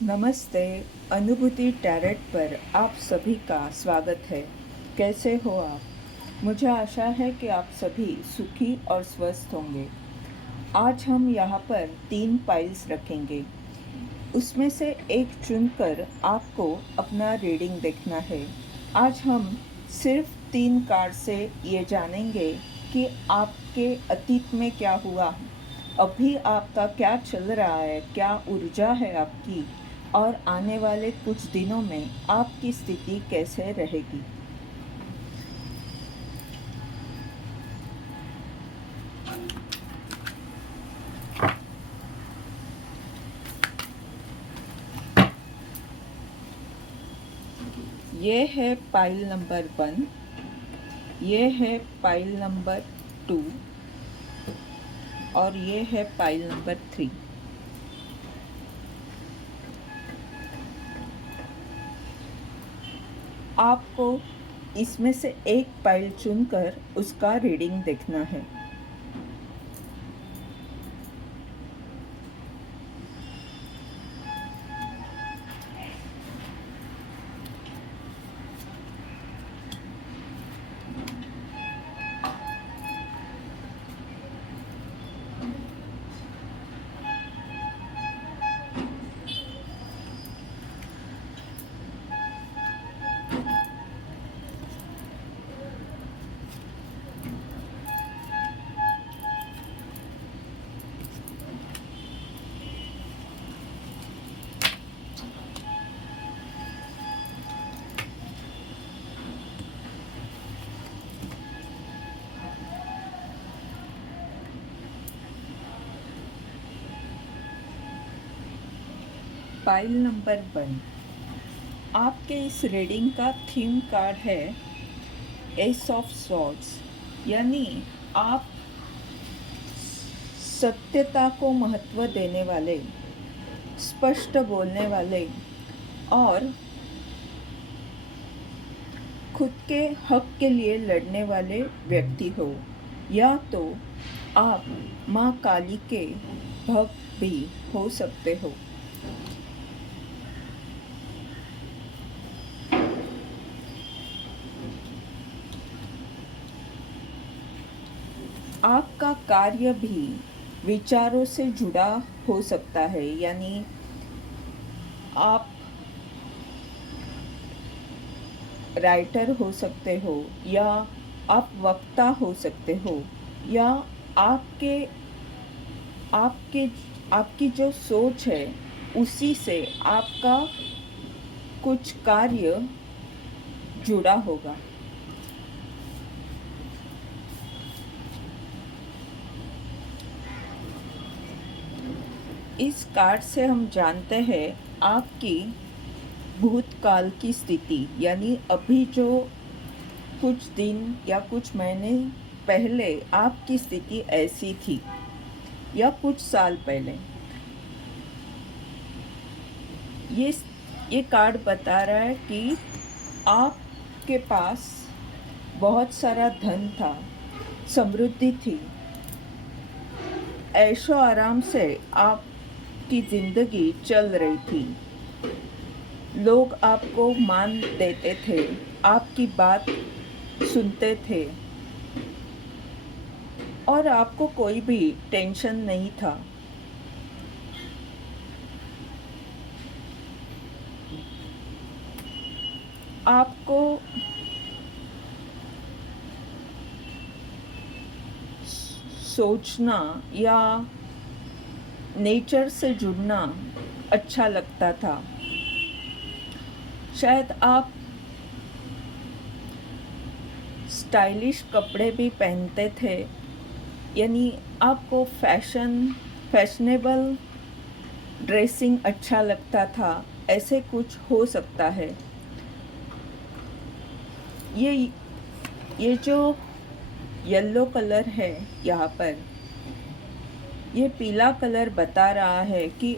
नमस्ते। अनुभूति टैरेट पर आप सभी का स्वागत है। कैसे हो आप? मुझे आशा है कि आप सभी सुखी और स्वस्थ होंगे। आज हम यहाँ पर 3 पाइल्स रखेंगे। उसमें से एक चुनकर आपको अपना रीडिंग देखना है। आज हम सिर्फ 3 कार्ड से ये जानेंगे कि आपके अतीत में क्या हुआ, अभी आपका क्या चल रहा है, क्या ऊर्जा है आपकी, और आने वाले कुछ दिनों में आपकी स्थिति कैसे रहेगी। ये है पाइल नंबर 1, ये है पाइल नंबर 2 और ये है पाइल नंबर 3। आपको इसमें से एक पाइल चुनकर उसका रीडिंग देखना है। पाइल नंबर 1, आपके इस रीडिंग का थीम कार्ड है एस ऑफ स्वॉर्ड्स, यानी आप सत्यता को महत्व देने वाले, स्पष्ट बोलने वाले और खुद के हक के लिए लड़ने वाले व्यक्ति हो, या तो आप माँ काली के भक्त भी हो सकते हो। आपका कार्य भी विचारों से जुड़ा हो सकता है, यानी आप राइटर हो सकते हो, या आप वक्ता हो सकते हो, या आपके आपके आपकी जो सोच है उसी से आपका कुछ कार्य जुड़ा होगा। इस कार्ड से हम जानते हैं आपकी भूतकाल की स्थिति, यानी अभी जो कुछ दिन या कुछ महीने पहले आपकी स्थिति ऐसी थी, या कुछ साल पहले। ये कार्ड बता रहा है कि आपके पास बहुत सारा धन था, समृद्धि थी, ऐशो आराम से आपकी ज़िंदगी चल रही थी, लोग आपको मान देते थे, आपकी बात सुनते थे और आपको कोई भी टेंशन नहीं था। आपको सोचना या नेचर से जुड़ना अच्छा लगता था। शायद आप स्टाइलिश कपड़े भी पहनते थे, यानी आपको फैशनेबल ड्रेसिंग अच्छा लगता था, ऐसे कुछ हो सकता है। ये जो येलो कलर है यहाँ पर, ये पीला कलर बता रहा है कि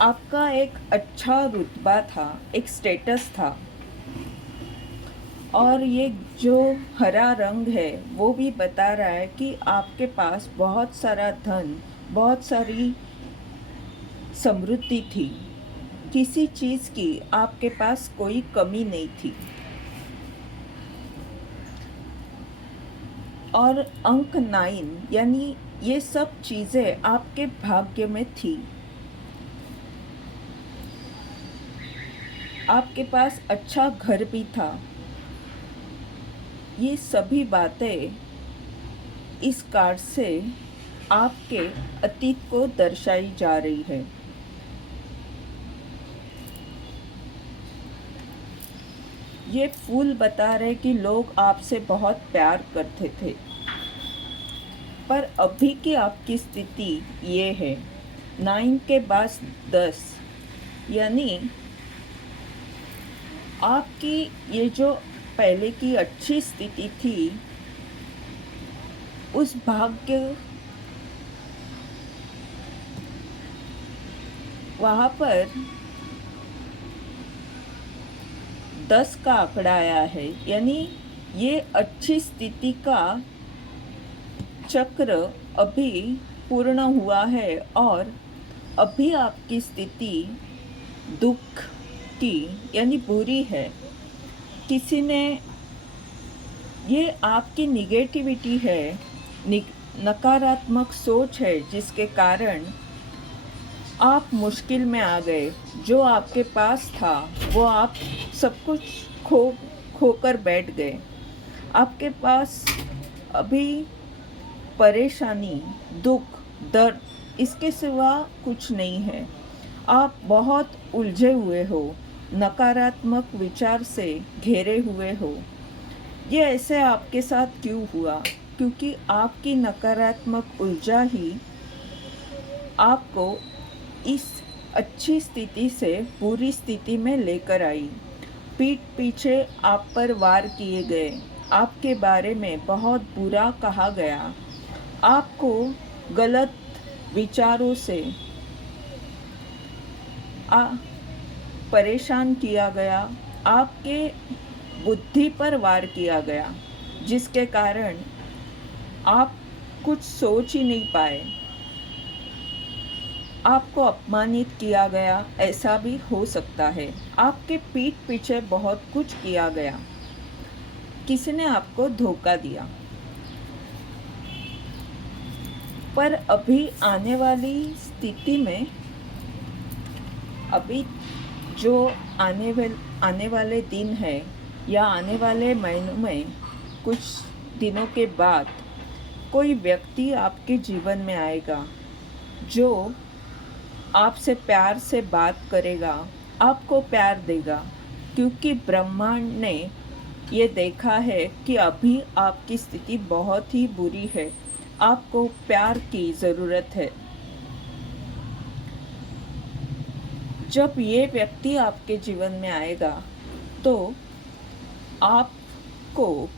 आपका एक अच्छा रुतबा था, एक स्टेटस था। और ये जो हरा रंग है वो भी बता रहा है कि आपके पास बहुत सारा धन, बहुत सारी समृद्धि थी, किसी चीज़ की आपके पास कोई कमी नहीं थी। और अंक 9 यानी ये सब चीज़ें आपके भाग्य में थी। आपके पास अच्छा घर भी था। ये सभी बातें इस कार्ड से आपके अतीत को दर्शाई जा रही है। ये फूल बता रहे कि लोग आपसे बहुत प्यार करते थे, पर अभी की आपकी स्थिति ये है। 9 के बाद 10 यानी आपकी ये जो पहले की अच्छी स्थिति थी, उस भाग्य वहाँ पर 10 का आंकड़ा आया है, यानी ये अच्छी स्थिति का चक्र अभी पूर्ण हुआ है और अभी आपकी स्थिति दुख की यानी बुरी है। किसी ने ये आपकी निगेटिविटी है, नकारात्मक सोच है, जिसके कारण आप मुश्किल में आ गए। जो आपके पास था वो आप सब कुछ खोकर बैठ गए। आपके पास अभी परेशानी, दुख, दर्द, इसके सिवा कुछ नहीं है। आप बहुत उलझे हुए हो, नकारात्मक विचार से घेरे हुए हो। ये ऐसे आपके साथ क्यों हुआ? क्योंकि आपकी नकारात्मक ऊर्जा ही आपको इस अच्छी स्थिति से बुरी स्थिति में लेकर आई। पीठ पीछे आप पर वार किए गए, आपके बारे में बहुत बुरा कहा गया, आपको गलत विचारों से परेशान किया गया, आपके बुद्धि पर वार किया गया, जिसके कारण आप कुछ सोच ही नहीं पाए। आपको अपमानित किया गया, ऐसा भी हो सकता है। आपके पीठ पीछे बहुत कुछ किया गया, किसी ने आपको धोखा दिया। पर अभी आने वाली स्थिति में, अभी जो आने वाले दिन है या आने वाले महीनों में, कुछ दिनों के बाद कोई व्यक्ति आपके जीवन में आएगा जो आपसे प्यार से बात करेगा, आपको प्यार देगा, क्योंकि ब्रह्मांड ने ये देखा है कि अभी आपकी स्थिति बहुत ही बुरी है, आपको प्यार की ज़रूरत है। जब ये व्यक्ति आपके जीवन में आएगा तो आपको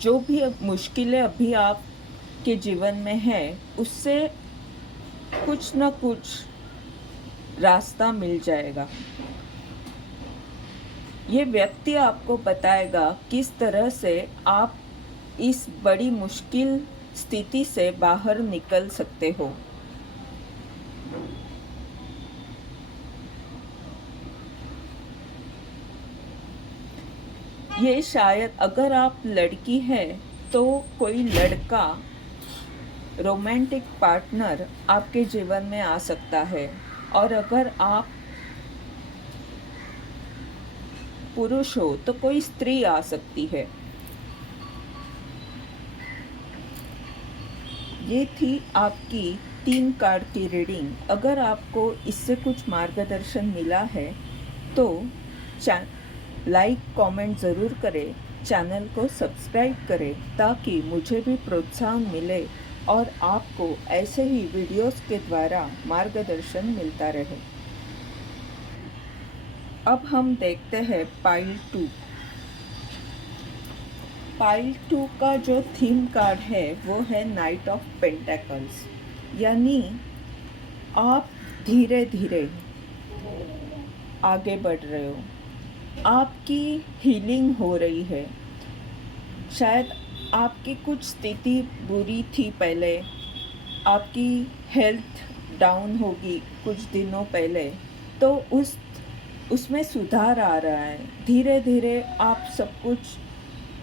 जो भी मुश्किलें अभी आपके जीवन में है, उससे कुछ न कुछ रास्ता मिल जाएगा। ये व्यक्ति आपको बताएगा किस तरह से आप इस बड़ी मुश्किल स्थिति से बाहर निकल सकते हो। ये शायद अगर आप लड़की है तो कोई लड़का, रोमांटिक पार्टनर आपके जीवन में आ सकता है, और अगर आप पुरुष हो तो कोई स्त्री आ सकती है। ये थी आपकी 3 कार्ड की रीडिंग। अगर आपको इससे कुछ मार्गदर्शन मिला है तो लाइक कमेंट ज़रूर करें, चैनल को सब्सक्राइब करें, ताकि मुझे भी प्रोत्साहन मिले और आपको ऐसे ही वीडियोस के द्वारा मार्गदर्शन मिलता रहे। अब हम देखते हैं पाइल 2। पाइल 2 का जो थीम कार्ड है वो है नाइट ऑफ पेंटेकल्स, यानी आप धीरे धीरे आगे बढ़ रहे हो, आपकी हीलिंग हो रही है। शायद आपकी कुछ स्थिति बुरी थी पहले, आपकी हेल्थ डाउन होगी कुछ दिनों पहले, तो उसमें सुधार आ रहा है। धीरे धीरे आप सब कुछ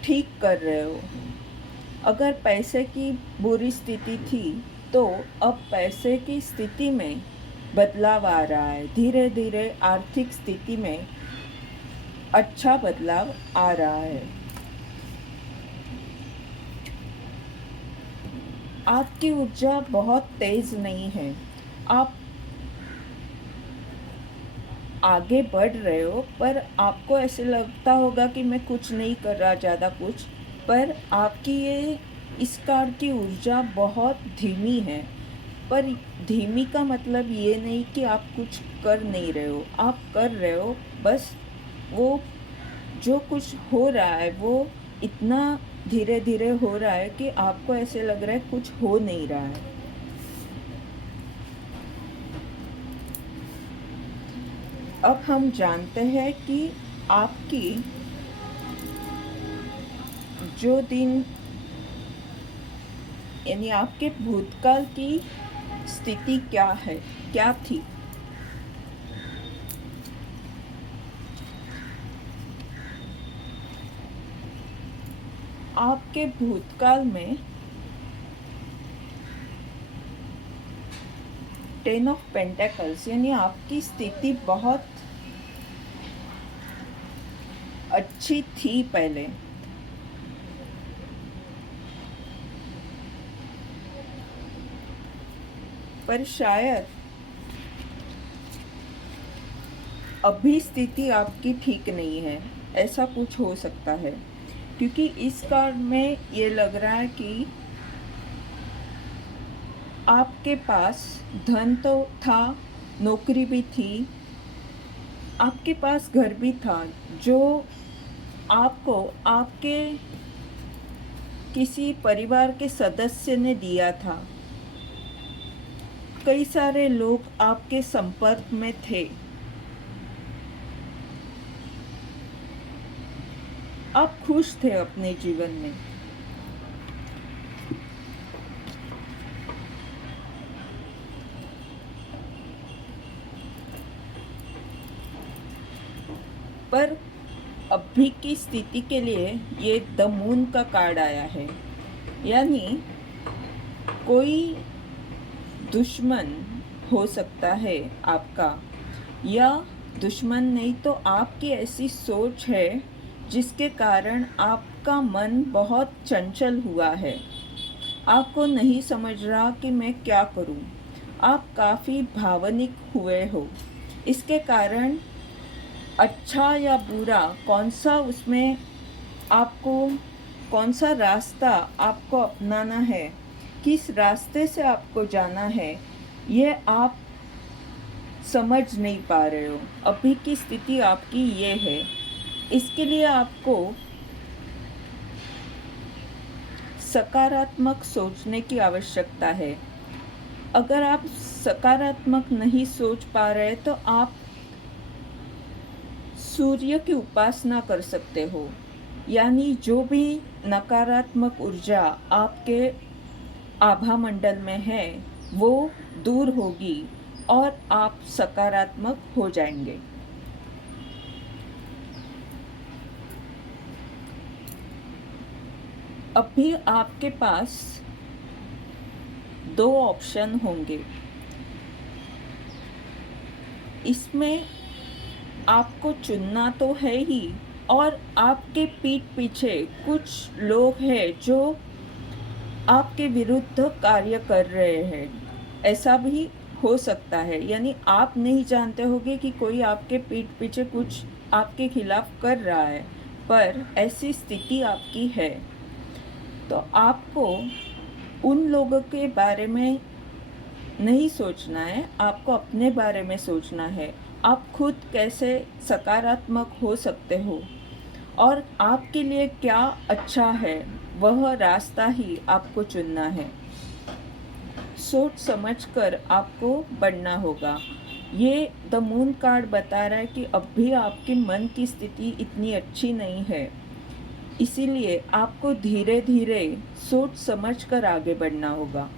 ठीक कर रहे हो। अगर पैसे की बुरी स्थिति थी तो अब पैसे की स्थिति में बदलाव आ रहा है। धीरे धीरे आर्थिक स्थिति में अच्छा बदलाव आ रहा है। आपकी ऊर्जा बहुत तेज नहीं है। आप आगे बढ़ रहे हो, पर आपको ऐसे लगता होगा कि मैं कुछ नहीं कर रहा ज़्यादा कुछ, पर आपकी ये इस कार्ड की ऊर्जा बहुत धीमी है। पर धीमी का मतलब ये नहीं कि आप कुछ कर नहीं रहे हो, आप कर रहे हो, बस वो जो कुछ हो रहा है वो इतना धीरे धीरे हो रहा है कि आपको ऐसे लग रहा है कुछ हो नहीं रहा है। अब हम जानते हैं कि आपकी जो दिन यानी आपके भूतकाल की स्थिति क्या है, क्या थी। आपके भूतकाल में 10 ऑफ पेंटेकल्स यानी आपकी स्थिति बहुत अच्छी थी पहले, पर शायद अभी स्थिति आपकी ठीक नहीं है, ऐसा कुछ हो सकता है। क्योंकि इस कार्ड में ये लग रहा है कि आपके पास धन तो था, नौकरी भी थी, आपके पास घर भी था जो आपको आपके किसी परिवार के सदस्य ने दिया था। कई सारे लोग आपके संपर्क में थे। आप खुश थे अपने जीवन में। पर अभी की स्थिति के लिए ये द मून का कार्ड आया है, यानी कोई दुश्मन हो सकता है आपका, या दुश्मन नहीं तो आपकी ऐसी सोच है जिसके कारण आपका मन बहुत चंचल हुआ है। आपको नहीं समझ रहा कि मैं क्या करूं। आप काफ़ी भावनिक हुए हो। इसके कारण अच्छा या बुरा कौन सा उसमें आपको कौन सा रास्ता आपको अपनाना है, किस रास्ते से आपको जाना है, ये आप समझ नहीं पा रहे हो। अभी की स्थिति आपकी ये है। इसके लिए आपको सकारात्मक सोचने की आवश्यकता है। अगर आप सकारात्मक नहीं सोच पा रहे तो आप सूर्य की उपासना कर सकते हो, यानी जो भी नकारात्मक ऊर्जा आपके आभा मंडल में है वो दूर होगी और आप सकारात्मक हो जाएंगे। अभी आपके पास 2 ऑप्शन होंगे। इसमें आपको चुनना तो है ही, और आपके पीठ पीछे कुछ लोग हैं जो आपके विरुद्ध कार्य कर रहे हैं। ऐसा भी हो सकता है, यानी आप नहीं जानते होंगे कि कोई आपके पीठ पीछे कुछ आपके खिलाफ कर रहा है, पर ऐसी स्थिति आपकी है। तो आपको उन लोगों के बारे में नहीं सोचना है, आपको अपने बारे में सोचना है। आप खुद कैसे सकारात्मक हो सकते हो और आपके लिए क्या अच्छा है, वह रास्ता ही आपको चुनना है। सोच समझकर आपको बढ़ना होगा। ये द मून कार्ड बता रहा है कि अब भी आपके मन की स्थिति इतनी अच्छी नहीं है, इसीलिए आपको धीरे धीरे सोच समझकर आगे बढ़ना होगा।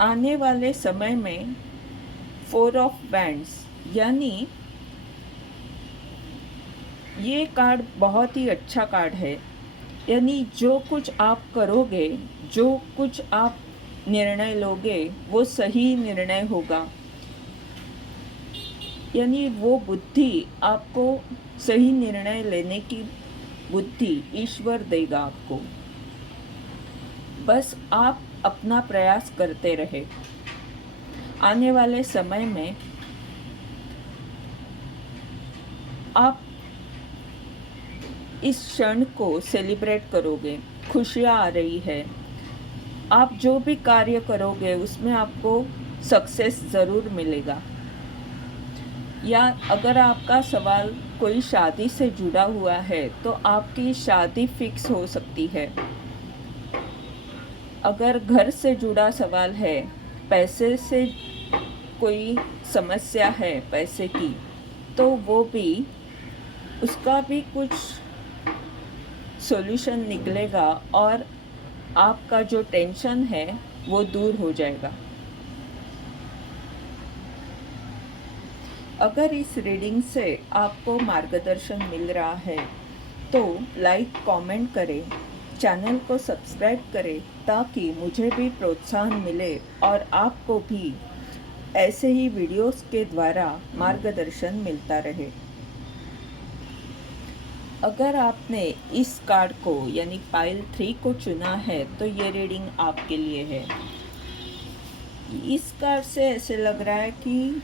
आने वाले समय में 4 ऑफ बैंड्स, यानी ये कार्ड बहुत ही अच्छा कार्ड है। यानी जो कुछ आप करोगे, जो कुछ आप निर्णय लोगे, वो सही निर्णय होगा। यानी वो बुद्धि आपको सही निर्णय लेने की बुद्धि ईश्वर देगा आपको। बस आप अपना प्रयास करते रहे। आने वाले समय में आप इस क्षण को सेलिब्रेट करोगे, खुशियाँ आ रही है। आप जो भी कार्य करोगे उसमें आपको सक्सेस ज़रूर मिलेगा। या अगर आपका सवाल कोई शादी से जुड़ा हुआ है तो आपकी शादी फिक्स हो सकती है। अगर घर से जुड़ा सवाल है, पैसे से कोई समस्या है पैसे की, तो वो भी उसका भी कुछ सॉल्यूशन निकलेगा और आपका जो टेंशन है वो दूर हो जाएगा। अगर इस रीडिंग से आपको मार्गदर्शन मिल रहा है तो लाइक कमेंट करें, चैनल को सब्सक्राइब करें ताकि मुझे भी प्रोत्साहन मिले और आपको भी ऐसे ही वीडियोस के द्वारा मार्गदर्शन मिलता रहे। अगर आपने इस कार्ड को यानी पाइल 3 को चुना है तो ये रीडिंग आपके लिए है। इस कार्ड से ऐसे लग रहा है कि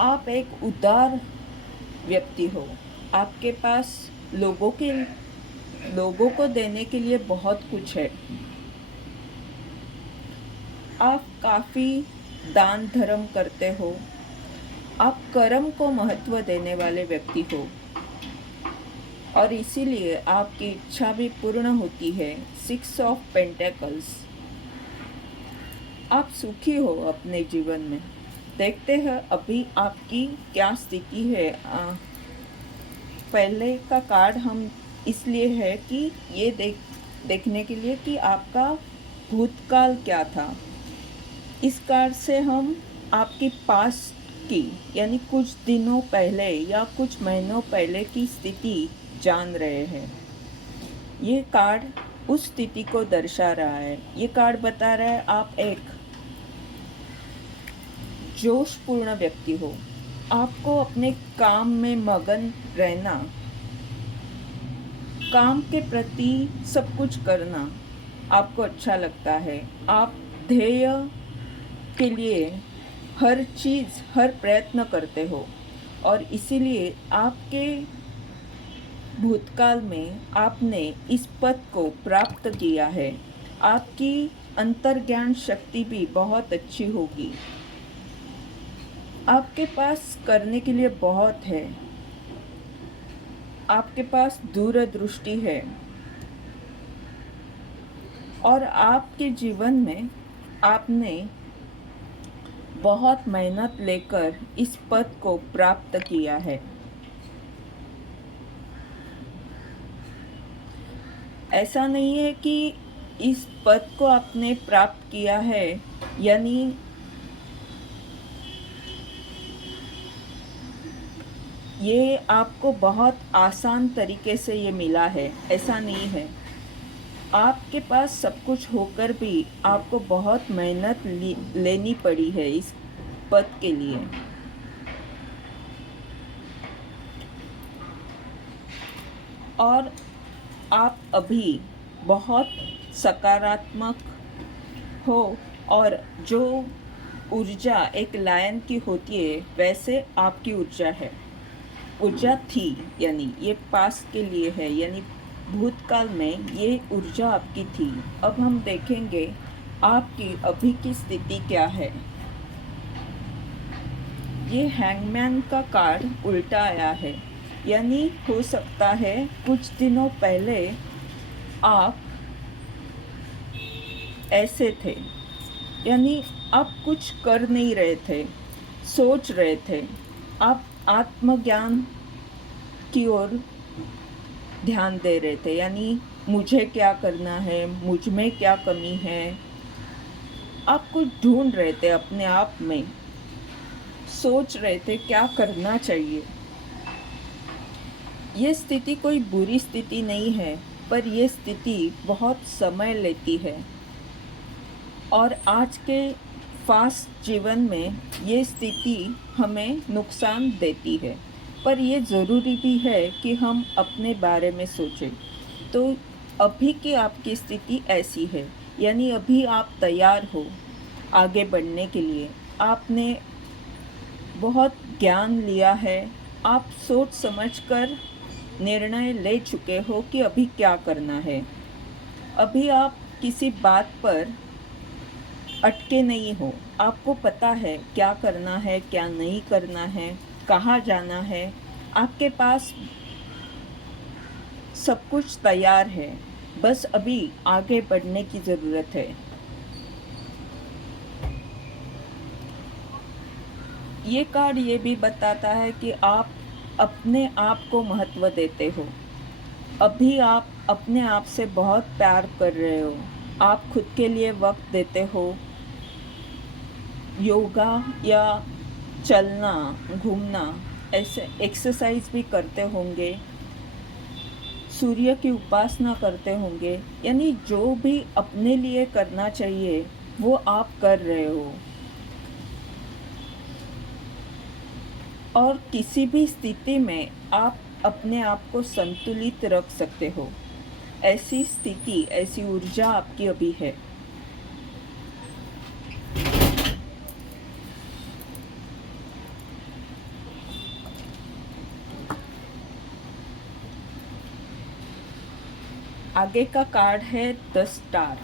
आप एक उदार व्यक्ति हो। आपके पास लोगों को देने के लिए बहुत कुछ है। आप काफ़ी दान धर्म करते हो। आप कर्म को महत्व देने वाले व्यक्ति हो और इसीलिए आपकी इच्छा भी पूर्ण होती है। 6 ऑफ पेंटेकल्स। आप सुखी हो अपने जीवन में। देखते हैं अभी आपकी क्या स्थिति है। पहले का कार्ड हम इसलिए है कि ये देखने के लिए कि आपका भूतकाल क्या था। इस कार्ड से हम आपकी पास्ट की यानी कुछ दिनों पहले या कुछ महीनों पहले की स्थिति जान रहे हैं। ये कार्ड उस स्थिति को दर्शा रहा है। ये कार्ड बता रहा है आप एक जोशपूर्ण व्यक्ति हो। आपको अपने काम में मगन रहना, काम के प्रति सब कुछ करना आपको अच्छा लगता है। आप ध्येय के लिए हर चीज़, हर प्रयत्न करते हो और इसीलिए आपके भूतकाल में आपने इस पद को प्राप्त किया है। आपकी अंतर्ज्ञान शक्ति भी बहुत अच्छी होगी। आपके पास करने के लिए बहुत है। आपके पास दूरदृष्टि है और आपके जीवन में आपने बहुत मेहनत लेकर इस पद को प्राप्त किया है। ऐसा नहीं है कि इस पद को आपने प्राप्त किया है यानी ये आपको बहुत आसान तरीके से ये मिला है, ऐसा नहीं है। आपके पास सब कुछ होकर भी आपको बहुत मेहनत लेनी पड़ी है इस पद के लिए। और आप अभी बहुत सकारात्मक हो और जो ऊर्जा एक लायन की होती है वैसे आपकी ऊर्जा थी। यानी ये पास्ट के लिए है, यानी भूतकाल में ये ऊर्जा आपकी थी। अब हम देखेंगे आपकी अभी की स्थिति क्या है। ये हैंगमैन का कार्ड उल्टा आया है, यानी हो सकता है कुछ दिनों पहले आप ऐसे थे, यानी आप कुछ कर नहीं रहे थे, सोच रहे थे। आप आत्मज्ञान की ओर ध्यान दे रहे थे, यानी मुझे क्या करना है, मुझ में क्या कमी है। आप कुछ ढूंढ रहे थे अपने आप में, सोच रहे थे क्या करना चाहिए। ये स्थिति कोई बुरी स्थिति नहीं है, पर ये स्थिति बहुत समय लेती है और आज के फास्ट जीवन में ये स्थिति हमें नुकसान देती है। पर ये ज़रूरी भी है कि हम अपने बारे में सोचें। तो अभी की आपकी स्थिति ऐसी है, यानी अभी आप तैयार हो आगे बढ़ने के लिए। आपने बहुत ज्ञान लिया है, आप सोच समझकर निर्णय ले चुके हो कि अभी क्या करना है। अभी आप किसी बात पर अटके नहीं हो, आपको पता है क्या करना है, क्या नहीं करना है, कहाँ जाना है। आपके पास सब कुछ तैयार है, बस अभी आगे बढ़ने की ज़रूरत है। ये कार्ड ये भी बताता है कि आप अपने आप को महत्व देते हो। अभी आप अपने आप से बहुत प्यार कर रहे हो, आप खुद के लिए वक्त देते हो। योगा या चलना, घूमना, ऐसे एक्सरसाइज भी करते होंगे, सूर्य की उपासना करते होंगे, यानी जो भी अपने लिए करना चाहिए वो आप कर रहे हो। और किसी भी स्थिति में आप अपने आप को संतुलित रख सकते हो। ऐसी स्थिति, ऐसी ऊर्जा आपकी अभी है। आगे का कार्ड है द स्टार।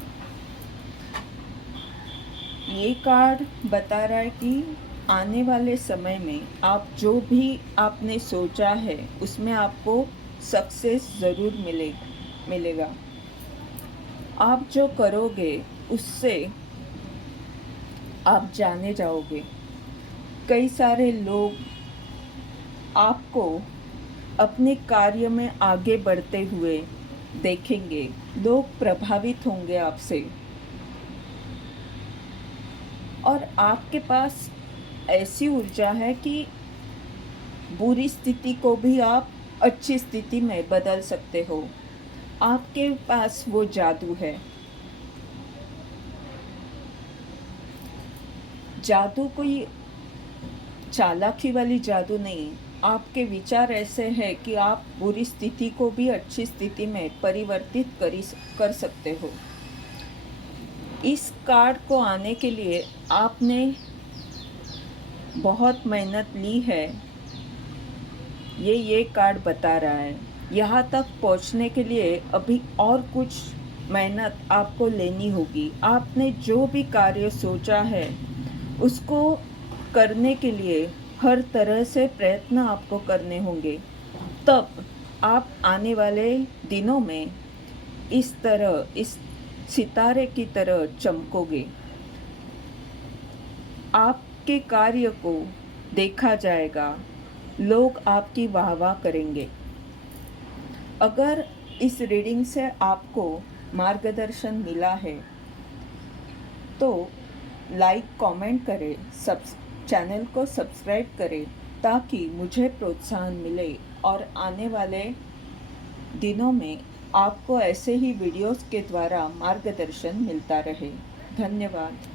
ये कार्ड बता रहा है कि आने वाले समय में आप जो भी आपने सोचा है उसमें आपको सक्सेस ज़रूर मिलेगा। आप जो करोगे उससे आप जाने जाओगे। कई सारे लोग आपको अपने कार्य में आगे बढ़ते हुए देखेंगे, लोग प्रभावित होंगे आपसे। और आपके पास ऐसी ऊर्जा है कि बुरी स्थिति को भी आप अच्छी स्थिति में बदल सकते हो। आपके पास वो जादू है। जादू कोई चालाकी वाली जादू नहीं। आपके विचार ऐसे हैं कि आप बुरी स्थिति को भी अच्छी स्थिति में परिवर्तित कर सकते हो। इस कार्ड को आने के लिए आपने बहुत मेहनत ली है, ये कार्ड बता रहा है। यहाँ तक पहुँचने के लिए अभी और कुछ मेहनत आपको लेनी होगी। आपने जो भी कार्य सोचा है उसको करने के लिए हर तरह से प्रयत्न आपको करने होंगे, तब आप आने वाले दिनों में इस सितारे की तरह चमकोगे। आपके कार्य को देखा जाएगा, लोग आपकी वाहवाह करेंगे। अगर इस रीडिंग से आपको मार्गदर्शन मिला है तो लाइक, कमेंट करें, चैनल को सब्सक्राइब करें ताकि मुझे प्रोत्साहन मिले और आने वाले दिनों में आपको ऐसे ही वीडियोस के द्वारा मार्गदर्शन मिलता रहे। धन्यवाद।